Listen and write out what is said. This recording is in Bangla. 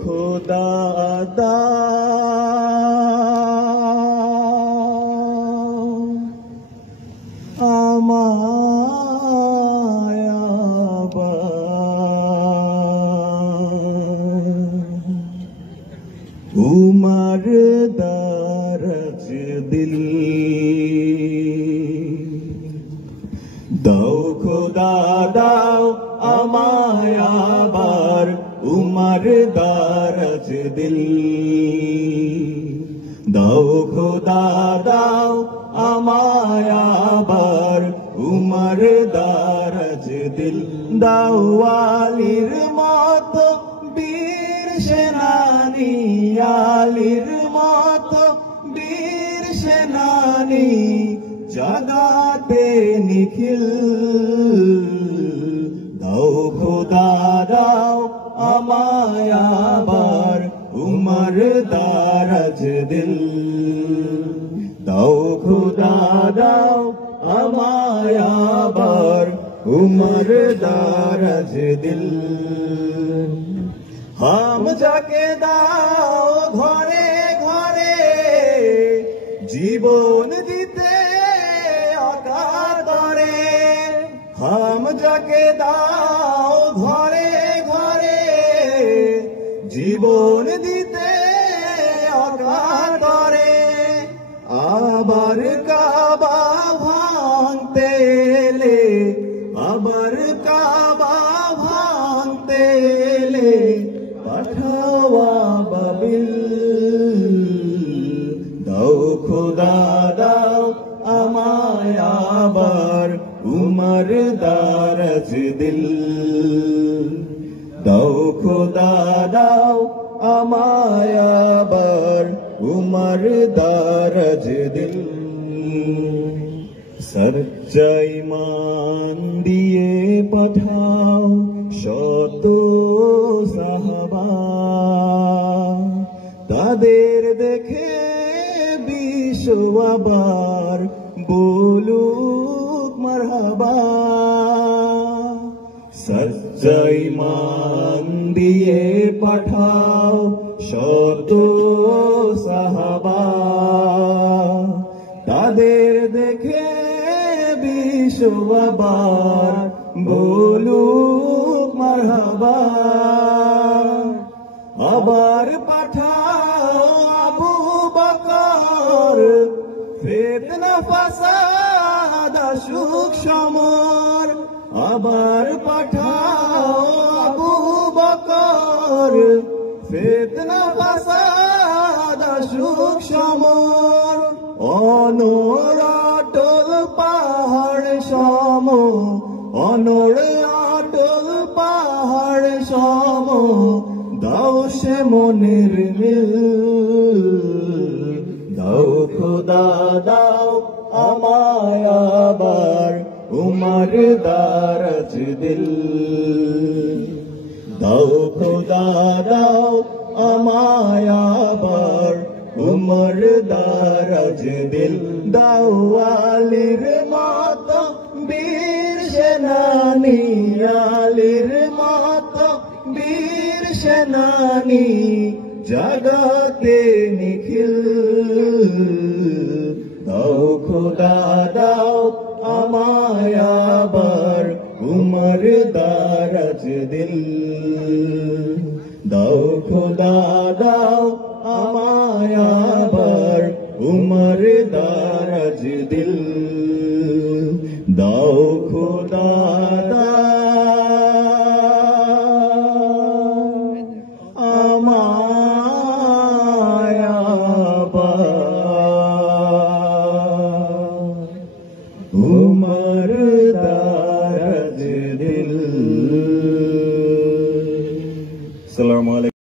খোদা দাও আমায় উমার দারাজ দিল দাও খোদা দাও আমায় আবার উমার দারাজ দিল দাও খোদা দাও আমায় আবার উমার দারাজ দিল দাও আলীর মতো বীর সেনানী আলীর মতো বীর সেনানী জাগাতে নিখিল দাও খোদা দাও আমায় আবার উমর দারাজ দিল দাও খোদা দাও আমায় আবার উমর দারাজ দিল হাম যাকে দাও ঘরে ঘরে জীবন দিতে অকাতরে হাম যাকে দাও ঘরে ঘরে জীবন দিতে অকাতরে আবার কাবা ভাঙতে এলে আবার কাবা ভাঙতে এলে পাঠাওয়া বাবিল দাও খোদা দাও আমায় আবার উমর দারাজ দিল দাও খোদা দাও আমায় আবার উমর দারাজ দিল সচ্চাই মান দিয়ে পাঠাও শত সাহাবা তাদের দেখে বিশ্ব আবার বলুক মারহাবা সচ্চাই মান দিয়ে পাঠাও শত সাহাবা তাদের দেখে বিশ্ব আবার বলুক মারহাবা আবার পাঠাও আবু বকর ফিতনা ফাসাদ সুখ সমর আবার পাঠাও আবু বকর ফিতনা ফাসাদ সুখ সমর অনর অটল পাহাড় সম অনর অটল পাহাড় সম দাও সে মনের মিল দাও খোদা দাও আমায় আবার উমর দারাজ দিল দাও খোদা দাও আমায় আবার উমর দারাজ দিল দাও আলীর মতো বীর সেনানী আলীর মতো বীর সেনানী জাগাতে নিখিল দাও খোদা দাও আমায় আবার উমর দারাজ দিল দাও খোদা দাও আমায় আবার উমর দারাজ দিল দাও খোদা দাও আমায় আবার উমর